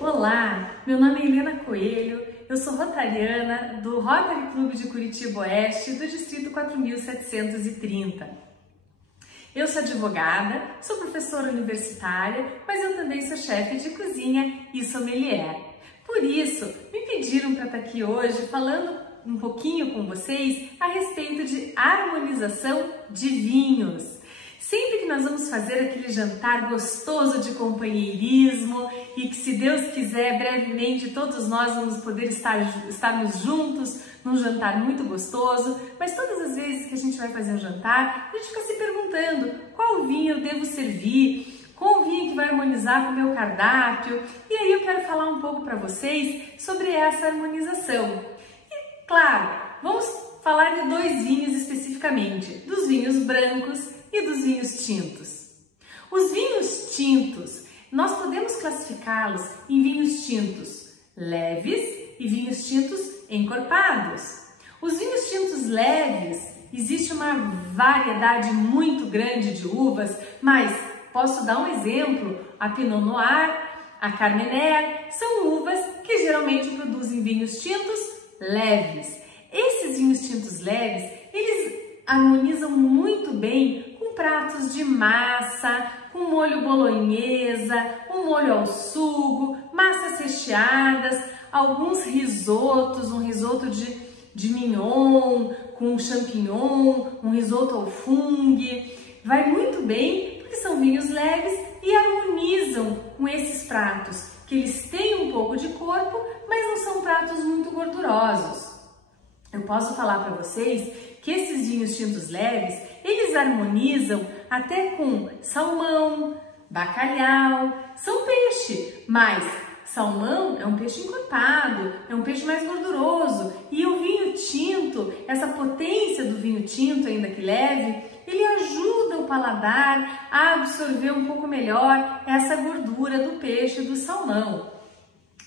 Olá, meu nome é Helena Coelho, eu sou rotariana do Rotary Clube de Curitiba Oeste do Distrito 4730. Eu sou advogada, sou professora universitária, mas eu também sou chefe de cozinha e sommelier. Por isso, me pediram para estar aqui hoje falando um pouquinho com vocês a respeito de harmonização de vinhos. Sempre que nós vamos fazer aquele jantar gostoso de companheirismo e que, se Deus quiser, brevemente todos nós vamos poder estarmos juntos num jantar muito gostoso, mas todas as vezes que a gente vai fazer um jantar, a gente fica se perguntando qual vinho eu devo servir, qual vinho que vai harmonizar com o meu cardápio, e aí eu quero falar um pouco para vocês sobre essa harmonização. E, claro, vamos falar de dois vinhos especificamente, dos vinhos brancos e dos vinhos tintos. Os vinhos tintos, nós podemos classificá-los em vinhos tintos leves e vinhos tintos encorpados. Os vinhos tintos leves, existe uma variedade muito grande de uvas, mas posso dar um exemplo, a Pinot Noir, a Carmenère, são uvas que geralmente produzem vinhos tintos leves. Esses vinhos tintos leves, eles harmonizam muito bem com pratos de massa, com molho bolonhesa, um molho ao sugo, massas recheadas, alguns risotos, um risoto de mignon com champignon, um risoto ao fungo. Vai muito bem porque são vinhos leves e harmonizam com esses pratos, que eles têm um pouco de corpo, mas não são pratos muito gordurosos. Eu posso falar para vocês que esses vinhos tintos leves, eles harmonizam até com salmão, bacalhau, são peixe, mas salmão é um peixe encorpado, é um peixe mais gorduroso, e o vinho tinto, essa potência do vinho tinto, ainda que leve, ele ajuda o paladar a absorver um pouco melhor essa gordura do peixe, do salmão.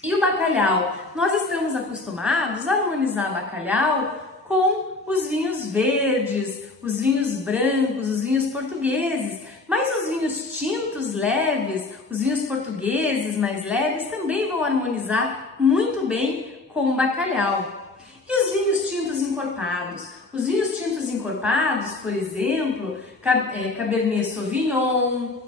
E o bacalhau? Nós estamos acostumados a harmonizar bacalhau com os vinhos verdes, os vinhos brancos, os vinhos portugueses. Mas os vinhos tintos leves, os vinhos portugueses mais leves, também vão harmonizar muito bem com o bacalhau. E os vinhos tintos encorpados? Os vinhos tintos encorpados, por exemplo, Cabernet Sauvignon,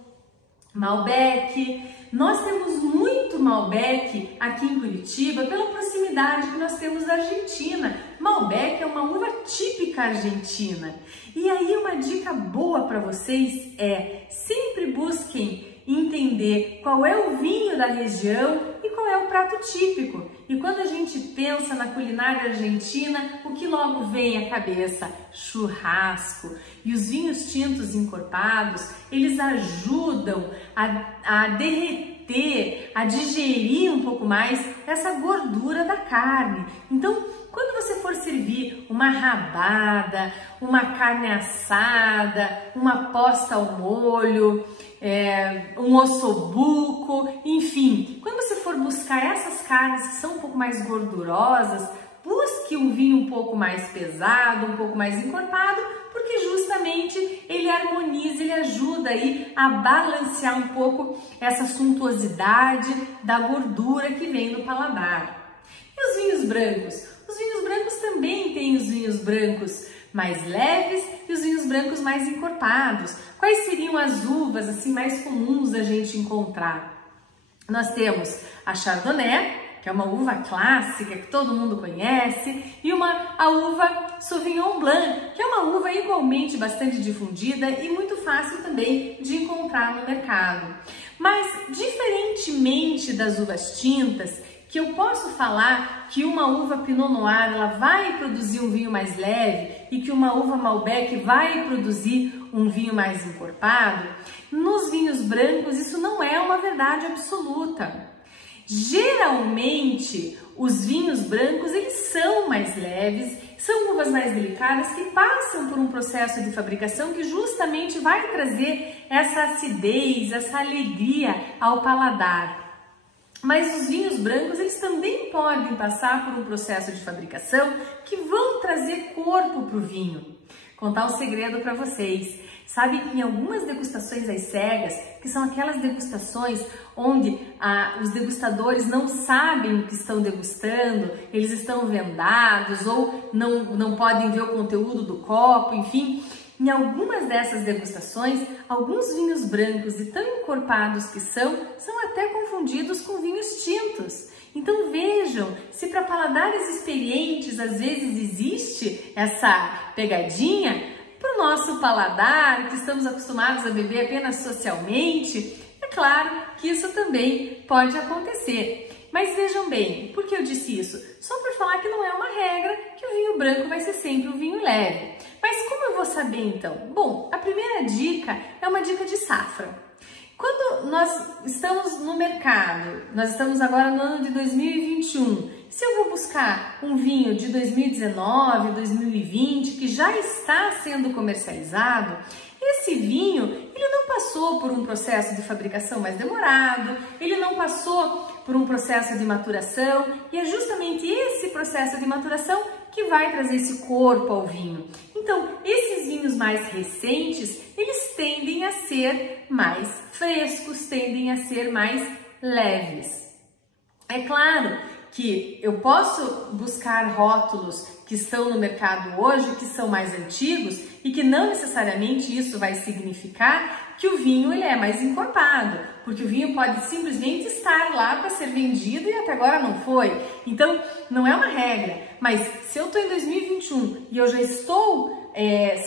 Malbec. Nós temos muito Malbec aqui em Curitiba pela proximidade que nós temos da Argentina. Malbec é uma uva típica argentina. E aí uma dica boa para vocês é sempre busquem entender qual é o vinho da região e qual é o prato típico. E quando a gente pensa na culinária argentina, o que logo vem à cabeça? Churrasco. E os vinhos tintos encorpados, eles ajudam a derreter, a digerir um pouco mais essa gordura da carne. Então, quando você for servir uma rabada, uma carne assada, uma posta ao molho, um ossobuco, enfim, quando você for buscar essas carnes que são um pouco mais gordurosas, busque um vinho um pouco mais pesado, um pouco mais encorpado, porque justamente ele harmoniza, ele ajuda aí a balancear um pouco essa suntuosidade da gordura que vem no paladar. E os vinhos brancos? Os vinhos brancos também têm os vinhos brancos mais leves e os vinhos brancos mais encorpados. Quais seriam as uvas assim mais comuns da gente encontrar? Nós temos a Chardonnay, que é uma uva clássica que todo mundo conhece, e a uva Sauvignon Blanc, que é uma uva igualmente bastante difundida e muito fácil também de encontrar no mercado. Mas, diferentemente das uvas tintas, que eu posso falar que uma uva Pinot Noir ela vai produzir um vinho mais leve e que uma uva Malbec vai produzir um vinho mais encorpado, nos vinhos brancos isso não é uma verdade absoluta. Geralmente, os vinhos brancos eles são mais leves, são uvas mais delicadas que passam por um processo de fabricação que justamente vai trazer essa acidez, essa alegria ao paladar. Mas os vinhos brancos, eles também podem passar por um processo de fabricação que vão trazer corpo para o vinho. Contar um segredo para vocês. Sabe que em algumas degustações às cegas, que são aquelas degustações onde os degustadores não sabem o que estão degustando, eles estão vendados ou não podem ver o conteúdo do copo, enfim. Em algumas dessas degustações, alguns vinhos brancos e tão encorpados que são até confundidos com vinhos tintos. Então vejam, se para paladares experientes às vezes existe essa pegadinha, para o nosso paladar, que estamos acostumados a beber apenas socialmente, é claro que isso também pode acontecer. Mas vejam bem, por que eu disse isso? Só para falar que não é uma regra que o vinho branco vai ser sempre um vinho leve. Mas como eu vou saber então? Bom, a primeira dica é uma dica de safra. Quando nós estamos no mercado, nós estamos agora no ano de 2021, se eu vou buscar um vinho de 2019, 2020, que já está sendo comercializado, esse vinho, ele não passou por um processo de fabricação mais demorado, ele não passou por um processo de maturação, e é justamente esse processo de maturação que vai trazer esse corpo ao vinho. Então, esses vinhos mais recentes, eles tendem a ser mais frescos, tendem a ser mais leves. É claro que eu posso buscar rótulos que estão no mercado hoje, que são mais antigos, e que não necessariamente isso vai significar que o vinho ele é mais encorpado, porque o vinho pode simplesmente estar lá para ser vendido e até agora não foi. Então, não é uma regra, mas se eu estou em 2021 e eu já estou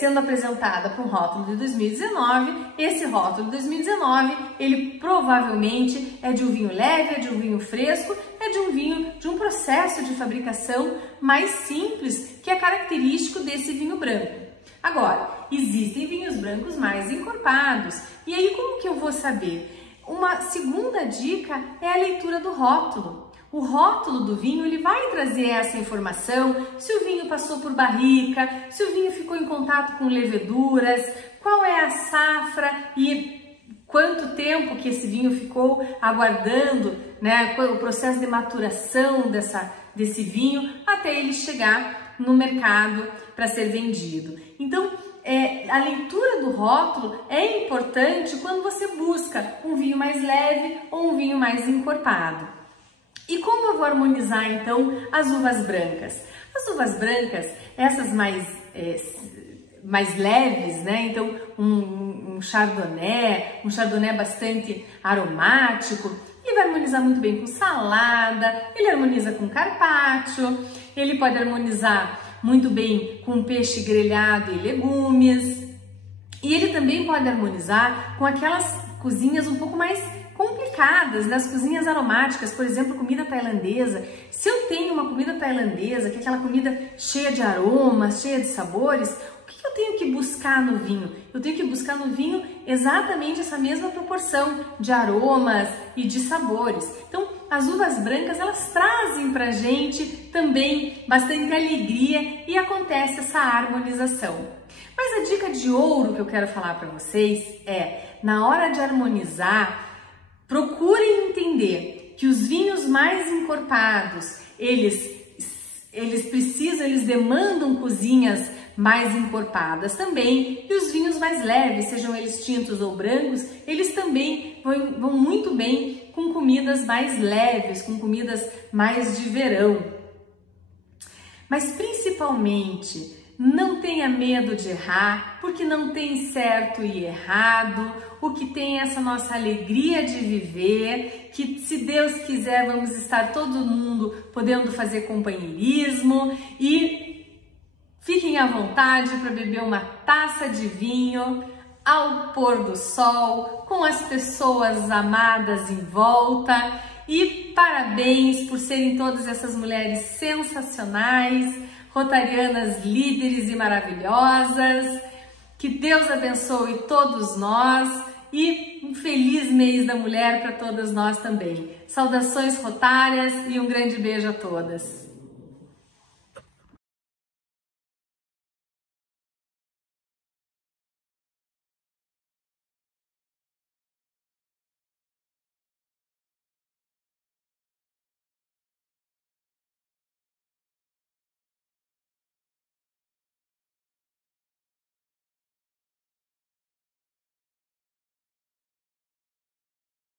sendo apresentada para um rótulo de 2019, esse rótulo de 2019, ele provavelmente é de um vinho leve, é de um vinho fresco, é de um vinho de um processo de fabricação mais simples, que é característico desse vinho branco. Agora, existem vinhos brancos mais encorpados, e aí como que eu vou saber? Uma segunda dica é a leitura do rótulo. O rótulo do vinho ele vai trazer essa informação, se o vinho passou por barrica, se o vinho ficou em contato com leveduras, qual é a safra e quanto tempo que esse vinho ficou aguardando, né, o processo de maturação desse vinho até ele chegar no mercado para ser vendido. Então, a leitura do rótulo é importante quando você busca um vinho mais leve ou um vinho mais encorpado. E como eu vou harmonizar então as uvas brancas? As uvas brancas, essas mais leves, né? Então um chardonnay bastante aromático, ele vai harmonizar muito bem com salada, ele harmoniza com carpaccio, ele pode harmonizar muito bem com peixe grelhado e legumes, e ele também pode harmonizar com aquelas cozinhas um pouco mais complicadas, das cozinhas aromáticas, por exemplo, comida tailandesa. Se eu tenho uma comida tailandesa, que é aquela comida cheia de aromas, cheia de sabores, o que eu tenho que buscar no vinho? Eu tenho que buscar no vinho exatamente essa mesma proporção de aromas e de sabores. Então, as uvas brancas, elas trazem pra gente também bastante alegria e acontece essa harmonização. Mas a dica de ouro que eu quero falar para vocês é, na hora de harmonizar, procurem entender que os vinhos mais encorpados, eles demandam cozinhas mais encorpadas também, e os vinhos mais leves, sejam eles tintos ou brancos, eles também vão muito bem com comidas mais leves, com comidas mais de verão. Mas principalmente, não tenha medo de errar, porque não tem certo e errado. O que tem é essa nossa alegria de viver, que se Deus quiser vamos estar todo mundo podendo fazer companheirismo, e fiquem à vontade para beber uma taça de vinho ao pôr do sol, com as pessoas amadas em volta. E parabéns por serem todas essas mulheres sensacionais, rotarianas líderes e maravilhosas. Que Deus abençoe todos nós e um feliz mês da mulher para todas nós também. Saudações rotárias e um grande beijo a todas.